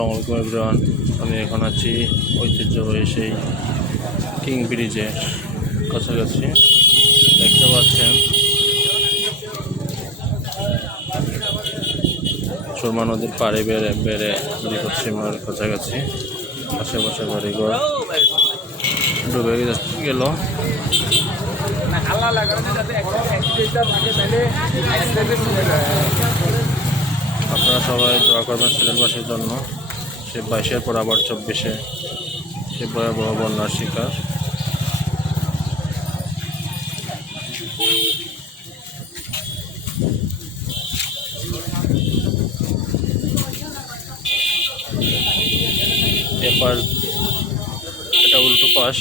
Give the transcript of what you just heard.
আসসালামু আলাইকুম এভরিওয়ান। আমি এখন আছি ঐতিহ্যবাহী সেই কিং ব্রিজের কাছাকাছি। দেখতে পাচ্ছেন সুরমা নদীর পাড়ে বেড়ে বেড়ে বিপদ সীমার কাছাকাছি আশেপাশে বাড়িঘর ডুবে গেল। আপনারা সবাই দোয়া করবেন সিলেটবাসীর জন্য। সে 22-এর পর আবার 24-এ সে ভয়াবহ বন্যার শিকার। এবার এটা উল্টো পাশ।